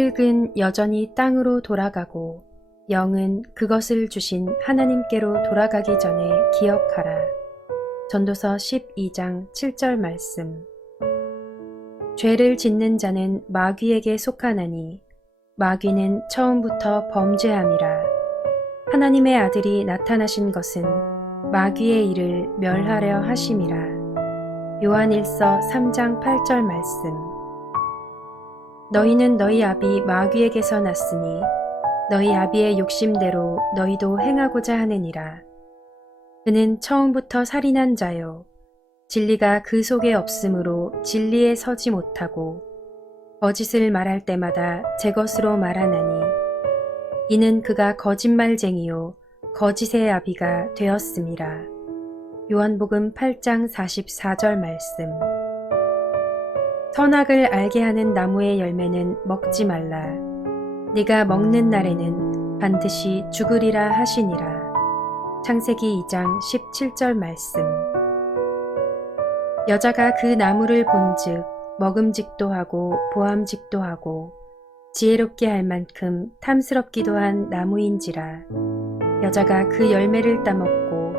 흙은 여전히 땅으로 돌아가고 영은 그것을 주신 하나님께로 돌아가기 전에 기억하라. 전도서 12장 7절 말씀. 죄를 짓는 자는 마귀에게 속하나니 마귀는 처음부터 범죄함이라. 하나님의 아들이 나타나신 것은 마귀의 일을 멸하려 하심이라. 요한일서 3장 8절 말씀. 너희는 너희 아비 마귀에게서 났으니 너희 아비의 욕심대로 너희도 행하고자 하느니라. 그는 처음부터 살인한 자요 진리가 그 속에 없으므로 진리에 서지 못하고 거짓을 말할 때마다 제 것으로 말하나니 이는 그가 거짓말쟁이요 거짓의 아비가 되었음이라. 요한복음 8장 44절 말씀. 선악을 알게 하는 나무의 열매는 먹지 말라. 네가 먹는 날에는 반드시 죽으리라 하시니라. 창세기 2장 17절 말씀. 여자가 그 나무를 본즉 먹음직도 하고 보암직도 하고 지혜롭게 할 만큼 탐스럽기도 한 나무인지라. 여자가 그 열매를 따먹고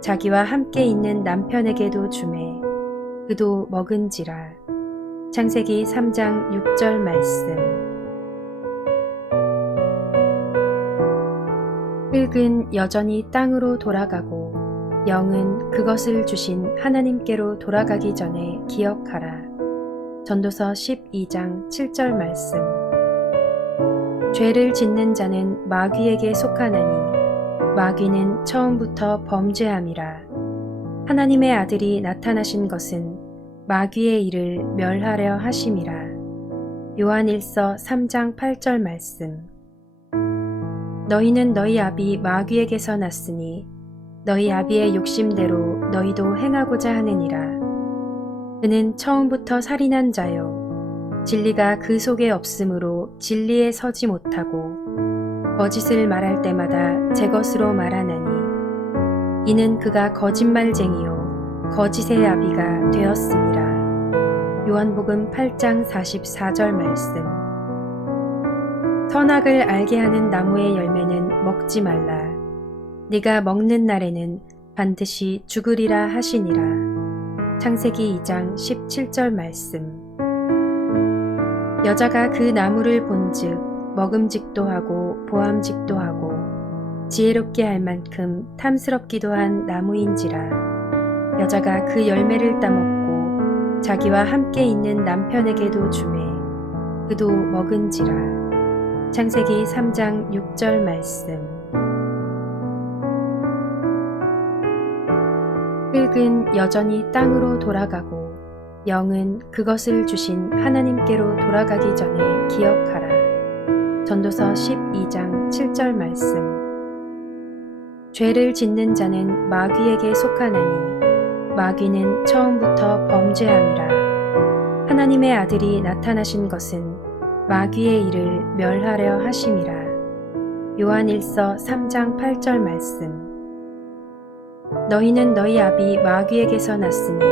자기와 함께 있는 남편에게도 주매 그도 먹은지라. 창세기 3장 6절 말씀. 흙은 여전히 땅으로 돌아가고 영은 그것을 주신 하나님께로 돌아가기 전에 기억하라. 전도서 12장 7절 말씀. 죄를 짓는 자는 마귀에게 속하나니 마귀는 처음부터 범죄함이라. 하나님의 아들이 나타나신 것은 마귀의 일을 멸하려 하심이라. 요한일서 3장 8절 말씀. 너희는 너희 아비 마귀에게서 났으니 너희 아비의 욕심대로 너희도 행하고자 하느니라. 그는 처음부터 살인한 자요 진리가 그 속에 없으므로 진리에 서지 못하고 거짓을 말할 때마다 제 것으로 말하나니 이는 그가 거짓말쟁이요 거짓의 아비가 되었음이라. 요한복음 8장 44절 말씀. 선악을 알게 하는 나무의 열매는 먹지 말라. 네가 먹는 날에는 반드시 죽으리라 하시니라. 창세기 2장 17절 말씀. 여자가 그 나무를 본즉 먹음직도 하고 보암직도 하고 지혜롭게 할 만큼 탐스럽기도 한 나무인지라. 여자가 그 열매를 따먹고 자기와 함께 있는 남편에게도 주매 그도 먹은지라. 창세기 3장 6절 말씀. 흙은 여전히 땅으로 돌아가고 영은 그것을 주신 하나님께로 돌아가기 전에 기억하라. 전도서 12장 7절 말씀. 죄를 짓는 자는 마귀에게 속하나니 마귀는 처음부터 범죄함이라. 하나님의 아들이 나타나신 것은 마귀의 일을 멸하려 하심이라. 요한일서 3장 8절 말씀. 너희는 너희 아비 마귀에게서 났으니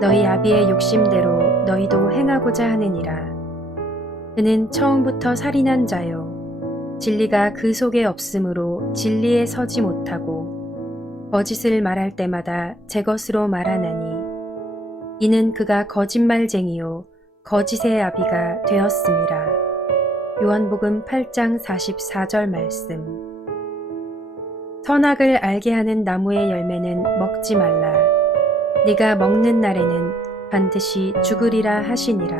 너희 아비의 욕심대로 너희도 행하고자 하느니라. 그는 처음부터 살인한 자요 진리가 그 속에 없으므로 진리에 서지 못하고 거짓을 말할 때마다 제 것으로 말하나니 이는 그가 거짓말쟁이요 거짓의 아비가 되었음이라. 요한복음 8장 44절 말씀. 선악을 알게 하는 나무의 열매는 먹지 말라. 네가 먹는 날에는 반드시 죽으리라 하시니라.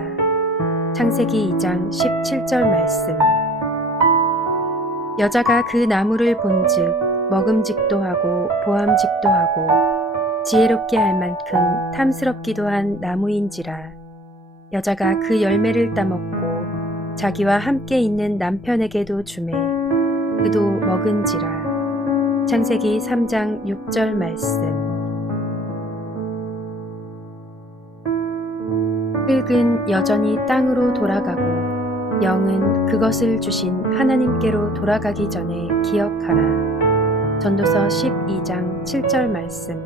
창세기 2장 17절 말씀. 여자가 그 나무를 본즉 먹음직도 하고 보암직도 하고 지혜롭게 할 만큼 탐스럽기도 한 나무인지라. 여자가 그 열매를 따먹고 자기와 함께 있는 남편에게도 주매 그도 먹은지라. 창세기 3장 6절 말씀. 흙은 여전히 땅으로 돌아가고 영은 그것을 주신 하나님께로 돌아가기 전에 기억하라. 전도서 12장 7절 말씀.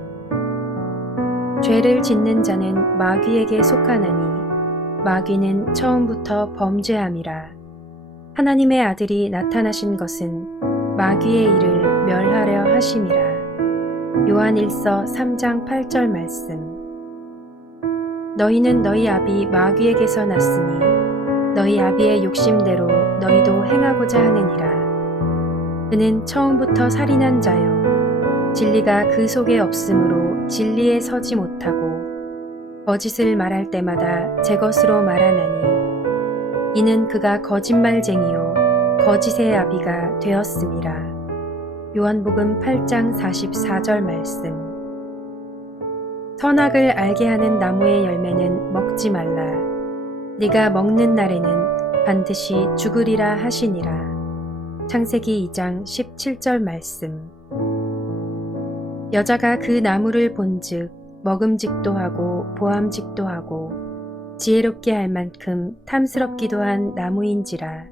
죄를 짓는 자는 마귀에게 속하나니 마귀는 처음부터 범죄함이라. 하나님의 아들이 나타나신 것은 마귀의 일을 멸하려 하심이라. 요한일서 3장 8절 말씀. 너희는 너희 아비 마귀에게서 났으니 너희 아비의 욕심대로 너희도 행하고자 하느니라. 그는 처음부터 살인한 자요 진리가 그 속에 없으므로 진리에 서지 못하고 거짓을 말할 때마다 제 것으로 말하나니 이는 그가 거짓말쟁이요 거짓의 아비가 되었음이라. 요한복음 8장 44절 말씀. 선악을 알게 하는 나무의 열매는 먹지 말라. 네가 먹는 날에는 반드시 죽으리라 하시니라. 창세기 2장 17절 말씀. 여자가 그 나무를 본즉 먹음직도 하고 보암직도 하고 지혜롭게 할 만큼 탐스럽기도 한 나무인지라.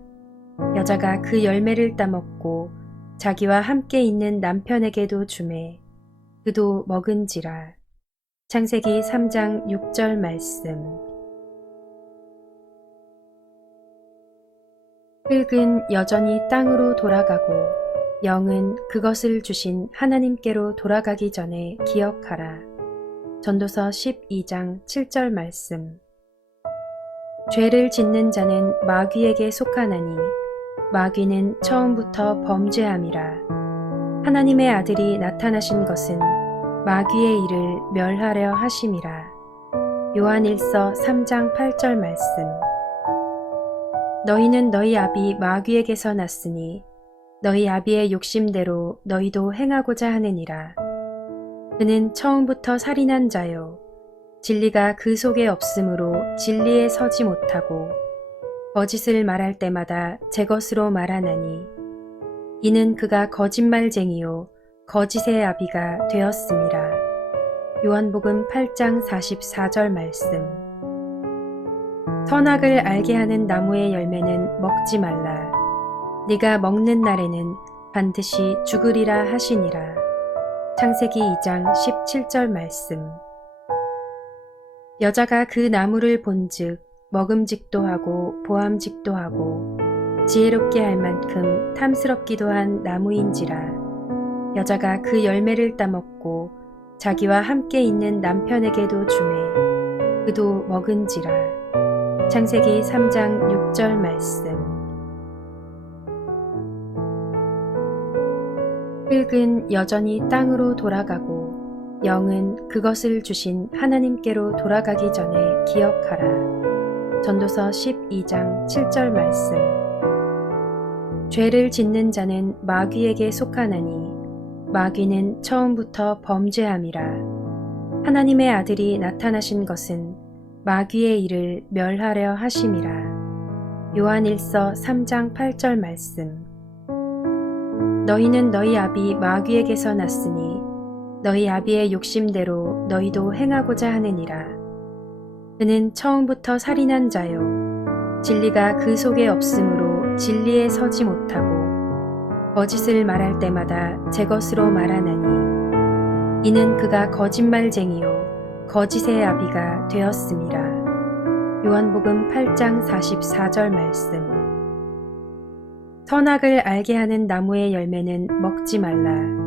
여자가 그 열매를 따먹고 자기와 함께 있는 남편에게도 주매 그도 먹은지라. 창세기 3장 6절 말씀. 흙은 여전히 땅으로 돌아가고 영은 그것을 주신 하나님께로 돌아가기 전에 기억하라. 전도서 12장 7절 말씀. 죄를 짓는 자는 마귀에게 속하나니 마귀는 처음부터 범죄함이라. 하나님의 아들이 나타나신 것은 마귀의 일을 멸하려 하심이라. 요한일서 3장 8절 말씀. 너희는 너희 아비 마귀에게서 났으니 너희 아비의 욕심대로 너희도 행하고자 하느니라. 그는 처음부터 살인한 자요 진리가 그 속에 없으므로 진리에 서지 못하고 거짓을 말할 때마다 제 것으로 말하나니 이는 그가 거짓말쟁이요 거짓의 아비가 되었음이라. 요한복음 8장 44절 말씀. 선악을 알게 하는 나무의 열매는 먹지 말라. 네가 먹는 날에는 반드시 죽으리라 하시니라. 창세기 2장 17절 말씀. 여자가 그 나무를 본즉 먹음직도 하고 보암직도 하고 지혜롭게 할 만큼 탐스럽기도 한 나무인지라. 여자가 그 열매를 따먹고 자기와 함께 있는 남편에게도 주매 그도 먹은지라. 창세기 3장 6절 말씀. 흙은 여전히 땅으로 돌아가고 영은 그것을 주신 하나님께로 돌아가기 전에 기억하라. 전도서 12장 7절 말씀. 죄를 짓는 자는 마귀에게 속하나니 마귀는 처음부터 범죄함이라. 하나님의 아들이 나타나신 것은 마귀의 일을 멸하려 하심이라. 요한일서 3장 8절 말씀. 너희는 너희 아비 마귀에게서 났으니 너희 아비의 욕심대로 너희도 행하고자 하느니라. 그는 처음부터 살인한 자요 진리가 그 속에 없으므로 진리에 서지 못하고 거짓을 말할 때마다 제 것으로 말하나니 이는 그가 거짓말쟁이요 거짓의 아비가 되었음이라. 요한복음 8장 44절 말씀. 선악을 알게 하는 나무의 열매는 먹지 말라.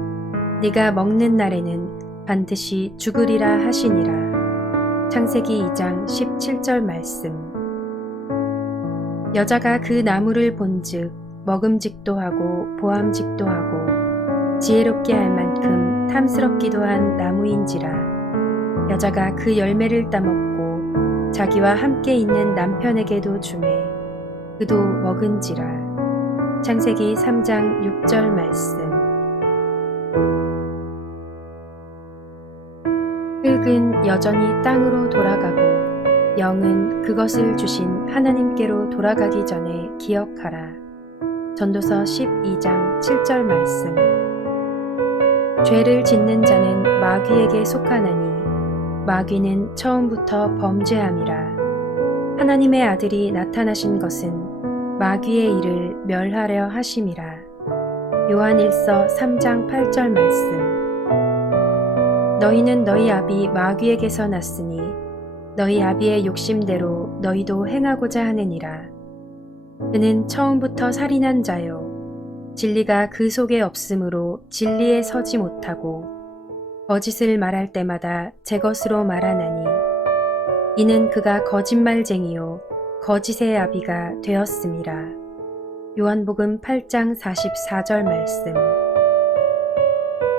네가 먹는 날에는 반드시 죽으리라 하시니라. 창세기 2장 17절 말씀. 여자가 그 나무를 본즉 먹음직도 하고 보암직도 하고 지혜롭게 할 만큼 탐스럽기도 한 나무인지라. 여자가 그 열매를 따먹고 자기와 함께 있는 남편에게도 주매 그도 먹은지라. 창세기 3장 6절 말씀. 흙은 여전히 땅으로 돌아가고 영은 그것을 주신 하나님께로 돌아가기 전에 기억하라. 전도서 12장 7절 말씀. 죄를 짓는 자는 마귀에게 속하나니 마귀는 처음부터 범죄함이라. 하나님의 아들이 나타나신 것은 마귀의 일을 멸하려 하심이라. 요한일서 3장 8절 말씀. 너희는 너희 아비 마귀에게서 났으니 너희 아비의 욕심대로 너희도 행하고자 하느니라. 그는 처음부터 살인한 자요. 진리가 그 속에 없으므로 진리에 서지 못하고 거짓을 말할 때마다 제 것으로 말하나니 이는 그가 거짓말쟁이요 거짓의 아비가 되었음이라. 요한복음 8장 44절 말씀.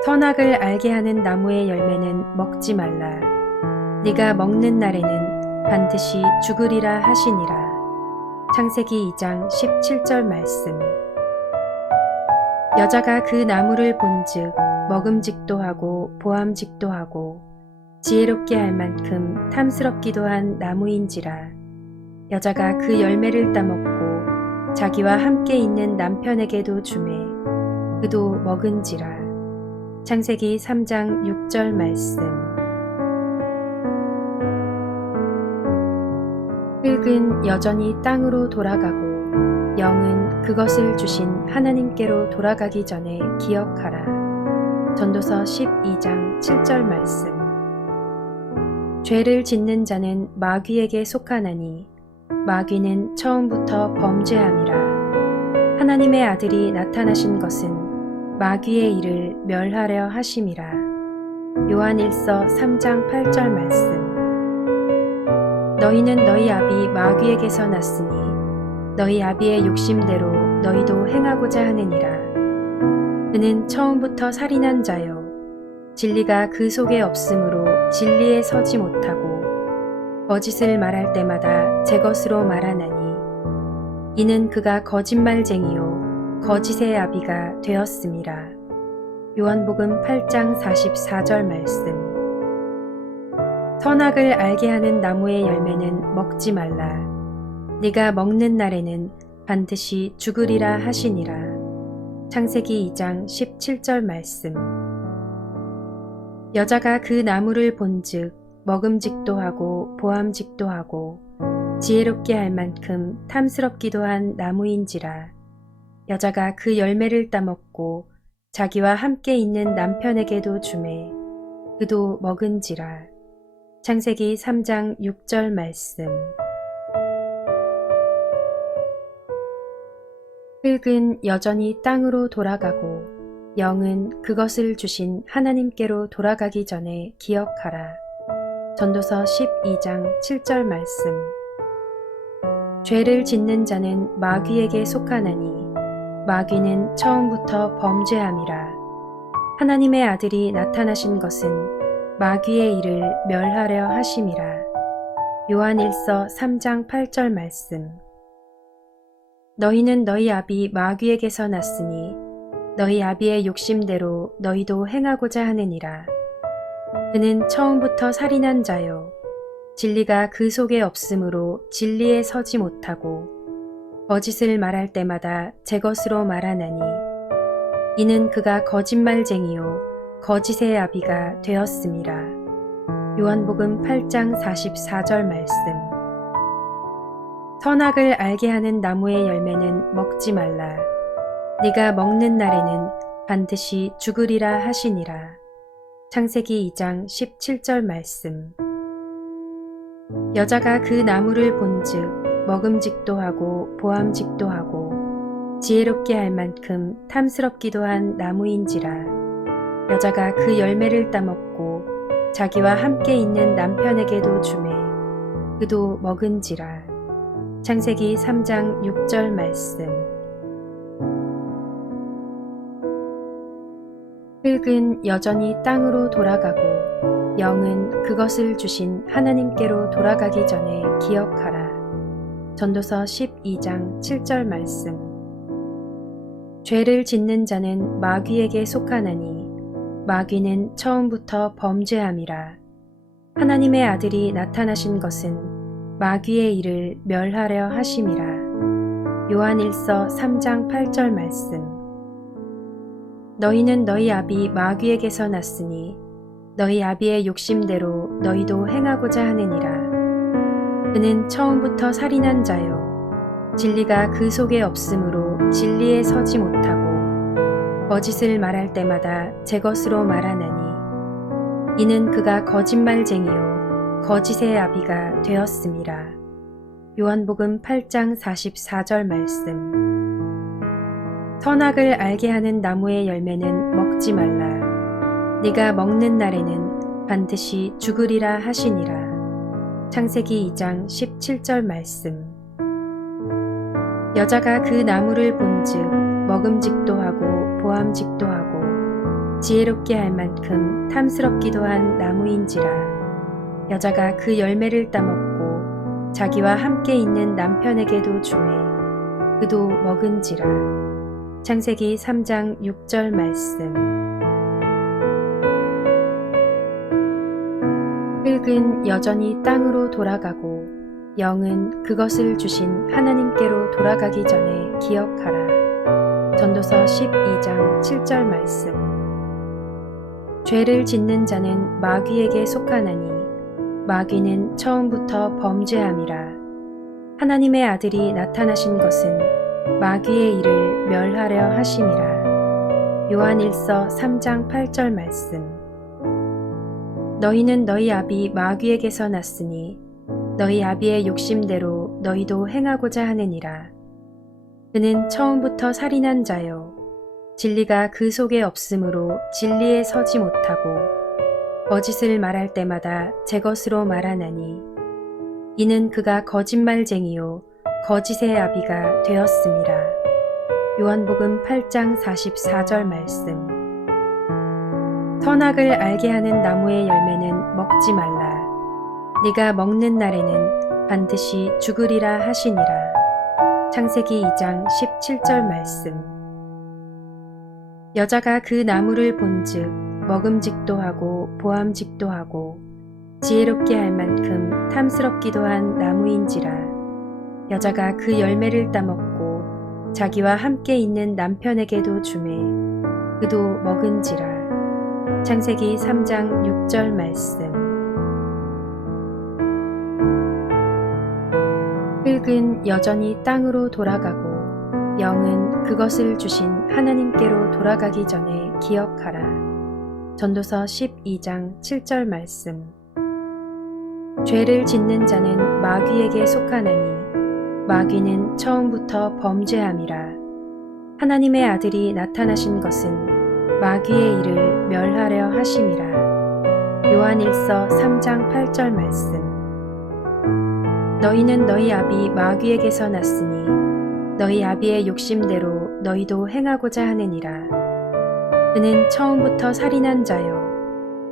선악을 알게 하는 나무의 열매는 먹지 말라. 네가 먹는 날에는 반드시 죽으리라 하시니라. 창세기 2장 17절 말씀. 여자가 그 나무를 본즉 먹음직도 하고 보암직도 하고 지혜롭게 할 만큼 탐스럽기도 한 나무인지라. 여자가 그 열매를 따먹고 자기와 함께 있는 남편에게도 주매 그도 먹은지라. 창세기 3장 6절 말씀. 흙은 여전히 땅으로 돌아가고 영은 그것을 주신 하나님께로 돌아가기 전에 기억하라. 전도서 12장 7절 말씀. 죄를 짓는 자는 마귀에게 속하나니 마귀는 처음부터 범죄함이라. 하나님의 아들이 나타나신 것은 마귀의 일을 멸하려 하심이라. 요한일서 3장 8절 말씀. 너희는 너희 아비 마귀에게서 났으니 너희 아비의 욕심대로 너희도 행하고자 하느니라. 그는 처음부터 살인한 자요. 진리가 그 속에 없으므로 진리에 서지 못하고 거짓을 말할 때마다 제 것으로 말하나니 이는 그가 거짓말쟁이요 거짓의 아비가 되었음이라. 요한복음 8장 44절 말씀. 선악을 알게 하는 나무의 열매는 먹지 말라. 네가 먹는 날에는 반드시 죽으리라 하시니라. 창세기 2장 17절 말씀. 여자가 그 나무를 본즉 먹음직도 하고 보암직도 하고 지혜롭게 할 만큼 탐스럽기도 한 나무인지라. 여자가 그 열매를 따먹고 자기와 함께 있는 남편에게도 주매 그도 먹은지라. 창세기 3장 6절 말씀. 흙은 여전히 땅으로 돌아가고 영은 그것을 주신 하나님께로 돌아가기 전에 기억하라. 전도서 12장 7절 말씀. 죄를 짓는 자는 마귀에게 속하나니 마귀는 처음부터 범죄함이라. 하나님의 아들이 나타나신 것은 마귀의 일을 멸하려 하심이라. 요한일서 3장 8절 말씀. 너희는 너희 아비 마귀에게서 났으니 너희 아비의 욕심대로 너희도 행하고자 하느니라. 그는 처음부터 살인한 자요. 진리가 그 속에 없으므로 진리에 서지 못하고 거짓을 말할 때마다 제 것으로 말하나니 이는 그가 거짓말쟁이요 거짓의 아비가 되었음이라. 요한복음 8장 44절 말씀. 선악을 알게 하는 나무의 열매는 먹지 말라. 네가 먹는 날에는 반드시 죽으리라 하시니라. 창세기 2장 17절 말씀. 여자가 그 나무를 본즉 먹음직도 하고 보암직도 하고 지혜롭게 할 만큼 탐스럽기도 한 나무인지라. 여자가 그 열매를 따먹고 자기와 함께 있는 남편에게도 주매 그도 먹은지라. 창세기 3장 6절 말씀. 흙은 여전히 땅으로 돌아가고 영은 그것을 주신 하나님께로 돌아가기 전에 기억하라. 전도서 12장 7절 말씀. 죄를 짓는 자는 마귀에게 속하나니 마귀는 처음부터 범죄함이라. 하나님의 아들이 나타나신 것은 마귀의 일을 멸하려 하심이라. 요한일서 3장 8절 말씀. 너희는 너희 아비 마귀에게서 났으니 너희 아비의 욕심대로 너희도 행하고자 하느니라. 그는 처음부터 살인한 자요. 진리가 그 속에 없으므로 진리에 서지 못하고 거짓을 말할 때마다 제 것으로 말하나니 이는 그가 거짓말쟁이요 거짓의 아비가 되었음이라. 요한복음 8장 44절 말씀. 선악을 알게 하는 나무의 열매는 먹지 말라. 네가 먹는 날에는 반드시 죽으리라 하시니라. 창세기 2장 17절 말씀. 여자가 그 나무를 본즉 먹음직도 하고 보암직도 하고 지혜롭게 할 만큼 탐스럽기도 한 나무인지라. 여자가 그 열매를 따먹고 자기와 함께 있는 남편에게도 주매 그도 먹은지라. 창세기 3장 6절 말씀. 흙은 여전히 땅으로 돌아가고 영은 그것을 주신 하나님께로 돌아가기 전에 기억하라. 전도서 12장 7절 말씀. 죄를 짓는 자는 마귀에게 속하나니 마귀는 처음부터 범죄함이라. 하나님의 아들이 나타나신 것은 마귀의 일을 멸하려 하심이라. 요한일서 3장 8절 말씀. 너희는 너희 아비 마귀에게서 났으니 너희 아비의 욕심대로 너희도 행하고자 하느니라. 그는 처음부터 살인한 자요 진리가 그 속에 없으므로 진리에 서지 못하고 거짓을 말할 때마다 제 것으로 말하나니 이는 그가 거짓말쟁이요 거짓의 아비가 되었습니다. 요한복음 8장 44절 말씀. 선악을 알게 하는 나무의 열매는 먹지 말라. 네가 먹는 날에는 반드시 죽으리라 하시니라. 창세기 2장 17절 말씀. 여자가 그 나무를 본즉 먹음직도 하고 보암직도 하고 지혜롭게 할 만큼 탐스럽기도 한 나무인지라. 여자가 그 열매를 따먹고 자기와 함께 있는 남편에게도 주매 그도 먹은지라. 창세기 3장 6절 말씀. 흙은 여전히 땅으로 돌아가고 영은 그것을 주신 하나님께로 돌아가기 전에 기억하라. 전도서 12장 7절 말씀. 죄를 짓는 자는 마귀에게 속하나니 마귀는 처음부터 범죄함이라. 하나님의 아들이 나타나신 것은 마귀의 일을 멸하려 하심이라. 요한일서 3장 8절 말씀. 너희는 너희 아비 마귀에게서 났으니 너희 아비의 욕심대로 너희도 행하고자 하느니라. 그는 처음부터 살인한 자요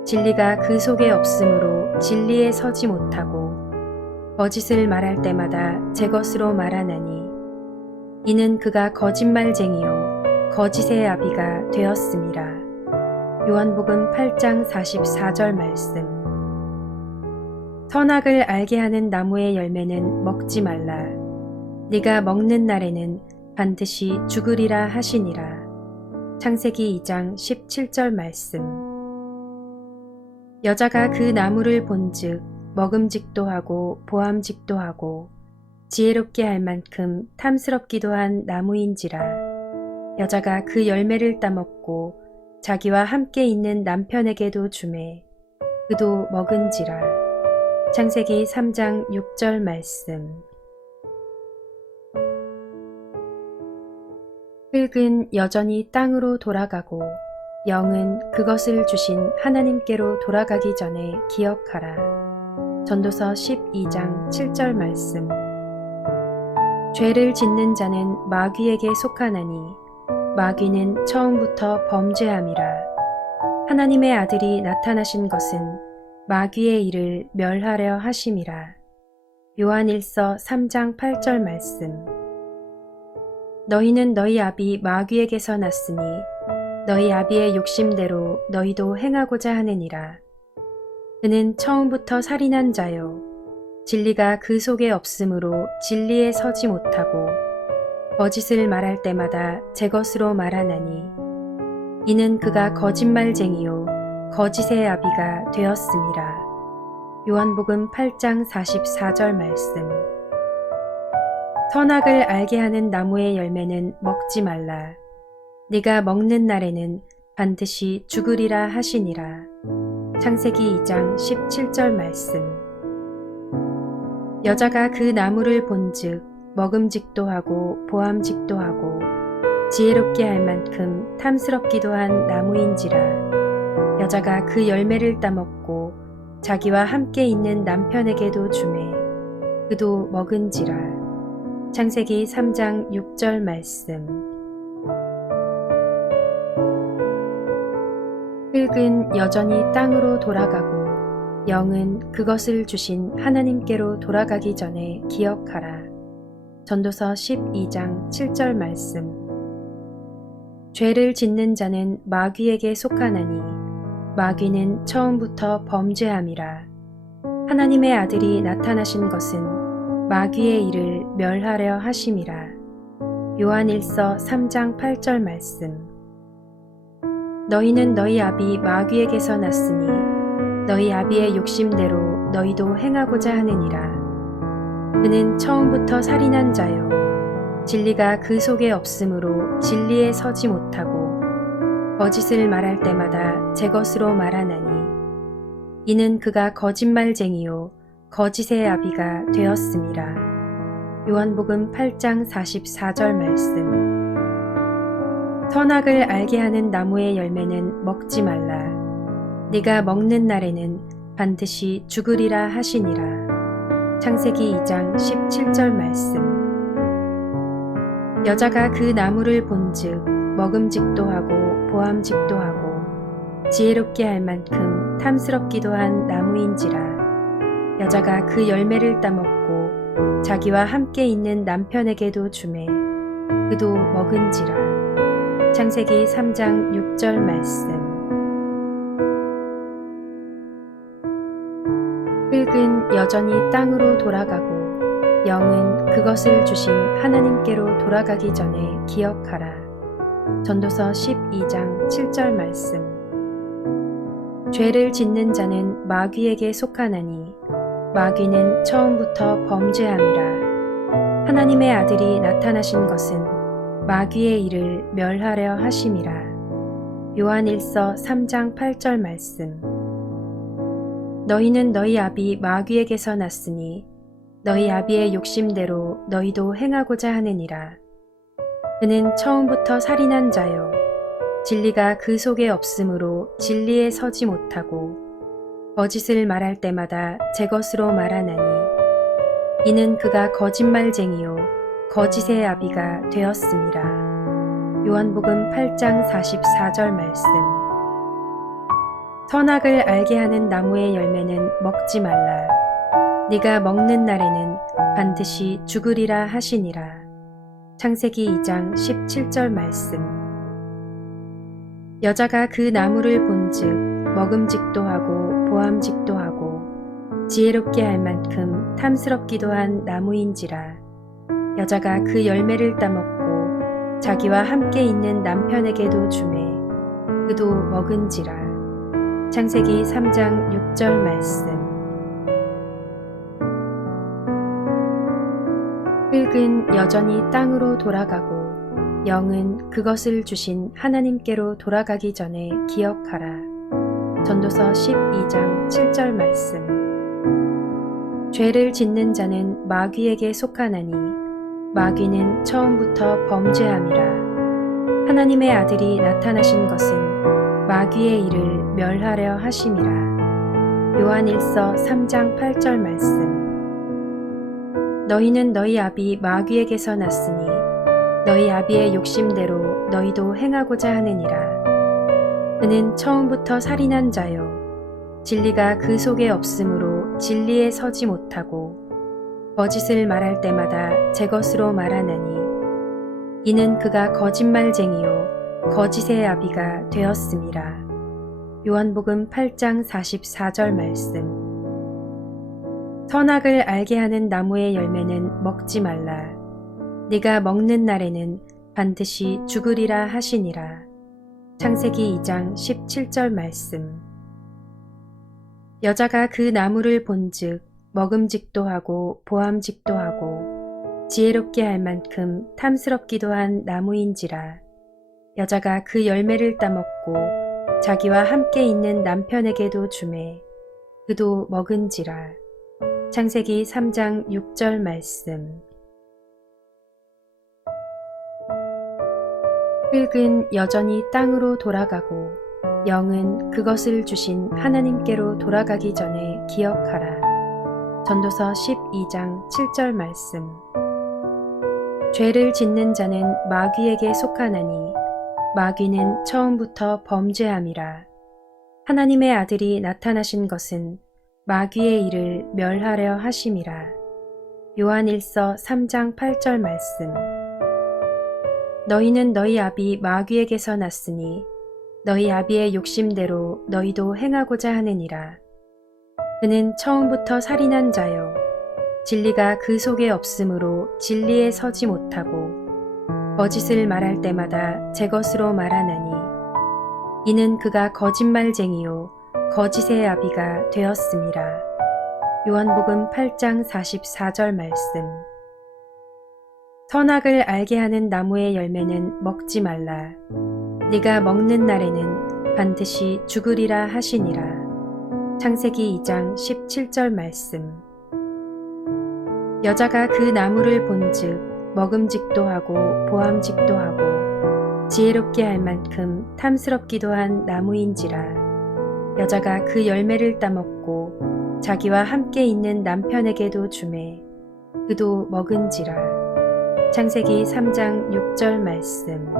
진리가 그 속에 없으므로 진리에 서지 못하고 거짓을 말할 때마다 제 것으로 말하나니 이는 그가 거짓말쟁이요 거짓의 아비가 되었습니다. 요한복음 8장 44절 말씀. 선악을 알게 하는 나무의 열매는 먹지 말라. 네가 먹는 날에는 반드시 죽으리라 하시니라. 창세기 2장 17절 말씀. 여자가 그 나무를 본즉 먹음직도 하고 보암직도 하고 지혜롭게 할 만큼 탐스럽기도 한 나무인지라. 여자가 그 열매를 따먹고 자기와 함께 있는 남편에게도 주매 그도 먹은지라. 창세기 3장 6절 말씀. 흙은 여전히 땅으로 돌아가고 영은 그것을 주신 하나님께로 돌아가기 전에 기억하라. 전도서 12장 7절 말씀. 죄를 짓는 자는 마귀에게 속하나니 마귀는 처음부터 범죄함이라. 하나님의 아들이 나타나신 것은 마귀의 일을 멸하려 하심이라. 요한일서 3장 8절 말씀. 너희는 너희 아비 마귀에게서 났으니 너희 아비의 욕심대로 너희도 행하고자 하느니라. 그는 처음부터 살인한 자요 진리가 그 속에 없으므로 진리에 서지 못하고 거짓을 말할 때마다 제 것으로 말하나니 이는 그가 거짓말쟁이요 거짓의 아비가 되었습니다. 요한복음 8장 44절 말씀. 선악을 알게 하는 나무의 열매는 먹지 말라. 네가 먹는 날에는 반드시 죽으리라 하시니라. 창세기 2장 17절 말씀. 여자가 그 나무를 본즉 먹음직도 하고 보암직도 하고 지혜롭게 할 만큼 탐스럽기도 한 나무인지라. 여자가 그 열매를 따먹고 자기와 함께 있는 남편에게도 주매 그도 먹은지라. 창세기 3장 6절 말씀. 흙은 여전히 땅으로 돌아가고 영은 그것을 주신 하나님께로 돌아가기 전에 기억하라. 전도서 12장 7절 말씀. 죄를 짓는 자는 마귀에게 속하나니 마귀는 처음부터 범죄함이라. 하나님의 아들이 나타나신 것은 마귀의 일을 멸하려 하심이라. 요한일서 3장 8절 말씀. 너희는 너희 아비 마귀에게서 났으니 너희 아비의 욕심대로 너희도 행하고자 하느니라. 그는 처음부터 살인한 자요 진리가 그 속에 없으므로 진리에 서지 못하고 거짓을 말할 때마다 제 것으로 말하나니 이는 그가 거짓말쟁이요 거짓의 아비가 되었음이라. 요한복음 8장 44절 말씀. 선악을 알게 하는 나무의 열매는 먹지 말라. 네가 먹는 날에는 반드시 죽으리라 하시니라. 창세기 2장 17절 말씀. 여자가 그 나무를 본즉 먹음직도 하고 보암직도 하고 지혜롭게 할 만큼 탐스럽기도 한 나무인지라. 여자가 그 열매를 따먹고 자기와 함께 있는 남편에게도 주매 그도 먹은지라. 창세기 3장 6절 말씀. 흙은 여전히 땅으로 돌아가고 영은 그것을 주신 하나님께로 돌아가기 전에 기억하라. 전도서 12장 7절 말씀. 죄를 짓는 자는 마귀에게 속하나니 마귀는 처음부터 범죄함이라. 하나님의 아들이 나타나신 것은 마귀의 일을 멸하려 하심이라. 요한일서 3장 8절 말씀. 너희는 너희 아비 마귀에게서 났으니 너희 아비의 욕심대로 너희도 행하고자 하느니라. 그는 처음부터 살인한 자요 진리가 그 속에 없으므로 진리에 서지 못하고 거짓을 말할 때마다 제 것으로 말하나니 이는 그가 거짓말쟁이요 거짓의 아비가 되었음이라. 요한복음 8장 44절 말씀. 선악을 알게 하는 나무의 열매는 먹지 말라. 네가 먹는 날에는 반드시 죽으리라 하시니라. 창세기 2장 17절 말씀. 여자가 그 나무를 본즉 먹음직도 하고 보암직도 하고 지혜롭게 할 만큼 탐스럽기도 한 나무인지라. 여자가 그 열매를 따먹고 자기와 함께 있는 남편에게도 주매 그도 먹은지라. 창세기 3장 6절 말씀. 흙은 여전히 땅으로 돌아가고 영은 그것을 주신 하나님께로 돌아가기 전에 기억하라. 전도서 12장 7절 말씀. 죄를 짓는 자는 마귀에게 속하나니 마귀는 처음부터 범죄함이라. 하나님의 아들이 나타나신 것은 마귀의 일을 멸하려 하심이라. 요한일서 3장 8절 말씀. 너희는 너희 아비 마귀에게서 났으니 너희 아비의 욕심대로 너희도 행하고자 하느니라. 그는 처음부터 살인한 자요 진리가 그 속에 없으므로 진리에 서지 못하고 거짓을 말할 때마다 제 것으로 말하나니 이는 그가 거짓말쟁이요 거짓의 아비가 되었음이라. 요한복음 8장 44절 말씀. 선악을 알게 하는 나무의 열매는 먹지 말라. 네가 먹는 날에는 반드시 죽으리라 하시니라. 창세기 2장 17절 말씀. 여자가 그 나무를 본즉 먹음직도 하고 보암직도 하고 지혜롭게 할 만큼 탐스럽기도 한 나무인지라. 여자가 그 열매를 따먹고 자기와 함께 있는 남편에게도 주매 그도 먹은지라. 창세기 3장 6절 말씀. 흙은 여전히 땅으로 돌아가고 영은 그것을 주신 하나님께로 돌아가기 전에 기억하라. 전도서 12장 7절 말씀. 죄를 짓는 자는 마귀에게 속하나니 마귀는 처음부터 범죄함이라. 하나님의 아들이 나타나신 것은 마귀의 일을 멸하려 하심이라. 요한일서 3장 8절 말씀. 너희는 너희 아비 마귀에게서 났으니 너희 아비의 욕심대로 너희도 행하고자 하느니라. 그는 처음부터 살인한 자요 진리가 그 속에 없으므로 진리에 서지 못하고 거짓을 말할 때마다 제 것으로 말하나니 이는 그가 거짓말쟁이요 거짓의 아비가 되었음이라. 요한복음 8장 44절 말씀. 선악을 알게 하는 나무의 열매는 먹지 말라. 네가 먹는 날에는 반드시 죽으리라 하시니라. 창세기 2장 17절 말씀. 여자가 그 나무를 본즉 먹음직도 하고 보암직도 하고 지혜롭게 할 만큼 탐스럽기도 한 나무인지라. 여자가 그 열매를 따먹고 자기와 함께 있는 남편에게도 주매 그도 먹은지라. 창세기 3장 6절 말씀.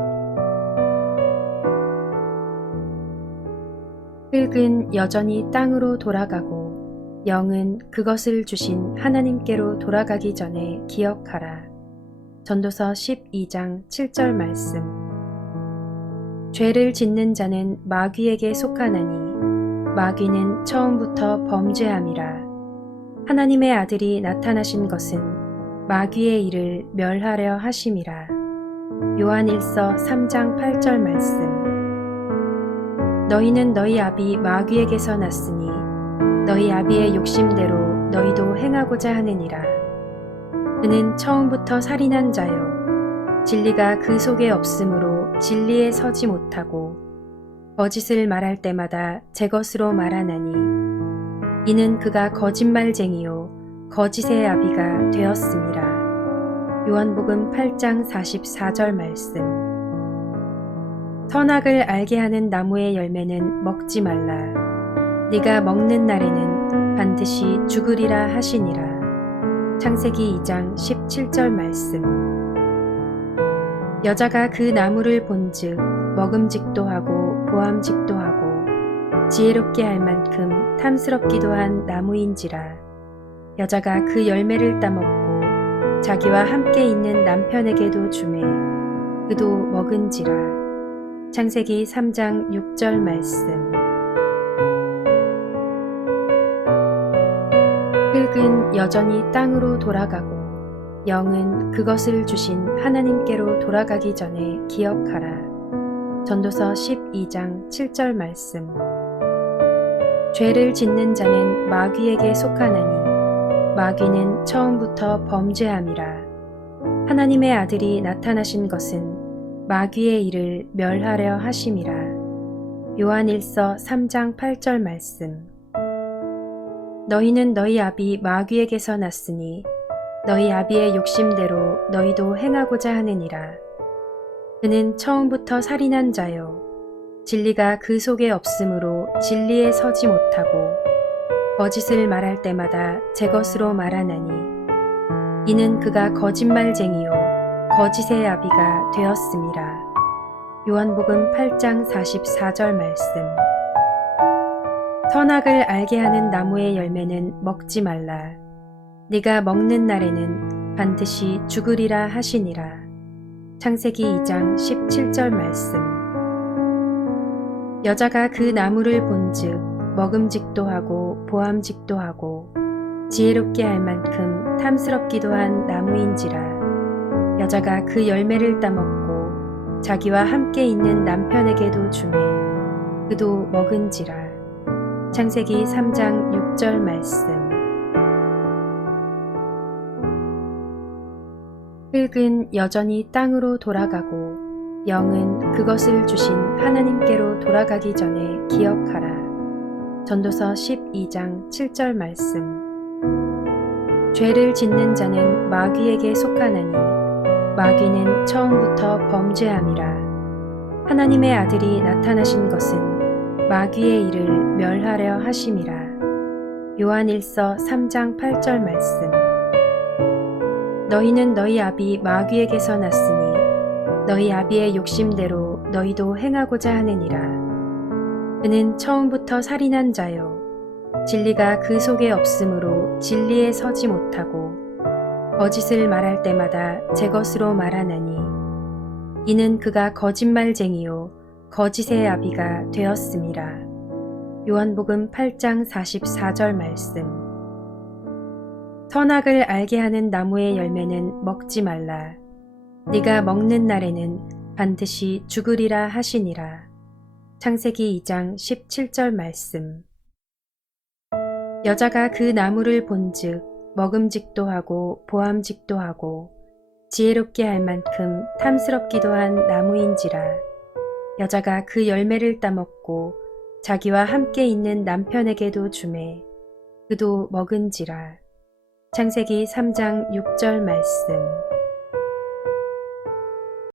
흙은 여전히 땅으로 돌아가고 영은 그것을 주신 하나님께로 돌아가기 전에 기억하라. 전도서 12장 7절 말씀. 죄를 짓는 자는 마귀에게 속하나니 마귀는 처음부터 범죄함이라. 하나님의 아들이 나타나신 것은 마귀의 일을 멸하려 하심이라. 요한일서 3장 8절 말씀. 너희는 너희 아비 마귀에게서 났으니 너희 아비의 욕심대로 너희도 행하고자 하느니라. 그는 처음부터 살인한 자요 진리가 그 속에 없으므로 진리에 서지 못하고 거짓을 말할 때마다 제 것으로 말하나니 이는 그가 거짓말쟁이요 거짓의 아비가 되었음이라. 요한복음 8장 44절 말씀. 선악을 알게 하는 나무의 열매는 먹지 말라. 네가 먹는 날에는 반드시 죽으리라 하시니라. 창세기 2장 17절 말씀. 여자가 그 나무를 본즉 먹음직도 하고 보암직도 하고 지혜롭게 할 만큼 탐스럽기도 한 나무인지라. 여자가 그 열매를 따먹고 자기와 함께 있는 남편에게도 주매 그도 먹은지라. 창세기 3장 6절 말씀. 흙은 여전히 땅으로 돌아가고 영은 그것을 주신 하나님께로 돌아가기 전에 기억하라. 전도서 12장 7절 말씀. 죄를 짓는 자는 마귀에게 속하나니 마귀는 처음부터 범죄함이라. 하나님의 아들이 나타나신 것은 마귀의 일을 멸하려 하심이라. 요한일서 3장 8절 말씀. 너희는 너희 아비 마귀에게서 났으니 너희 아비의 욕심대로 너희도 행하고자 하느니라. 그는 처음부터 살인한 자요 진리가 그 속에 없으므로 진리에 서지 못하고 거짓을 말할 때마다 제 것으로 말하나니 이는 그가 거짓말쟁이요 거짓의 아비가 되었음이라. 요한복음 8장 44절 말씀. 선악을 알게 하는 나무의 열매는 먹지 말라. 네가 먹는 날에는 반드시 죽으리라 하시니라. 창세기 2장 17절 말씀. 여자가 그 나무를 본즉 먹음직도 하고 보암직도 하고 지혜롭게 할 만큼 탐스럽기도 한 나무인지라. 여자가 그 열매를 따먹고 자기와 함께 있는 남편에게도 주매 그도 먹은지라. 창세기 3장 6절 말씀. 흙은 여전히 땅으로 돌아가고 영은 그것을 주신 하나님께로 돌아가기 전에 기억하라. 전도서 12장 7절 말씀. 죄를 짓는 자는 마귀에게 속하나니 마귀는 처음부터 범죄함이라. 하나님의 아들이 나타나신 것은 마귀의 일을 멸하려 하심이라. 요한일서 3장 8절 말씀. 너희는 너희 아비 마귀에게서 났으니 너희 아비의 욕심대로 너희도 행하고자 하느니라. 그는 처음부터 살인한 자요 진리가 그 속에 없으므로 진리에 서지 못하고 거짓을 말할 때마다 제 것으로 말하나니 이는 그가 거짓말쟁이요 거짓의 아비가 되었음이라. 요한복음 8장 44절 말씀. 선악을 알게 하는 나무의 열매는 먹지 말라. 네가 먹는 날에는 반드시 죽으리라 하시니라. 창세기 2장 17절 말씀. 여자가 그 나무를 본즉 먹음직도 하고 보암직도 하고 지혜롭게 할 만큼 탐스럽기도 한 나무인지라. 여자가 그 열매를 따먹고 자기와 함께 있는 남편에게도 주매 그도 먹은지라. 창세기 3장 6절 말씀.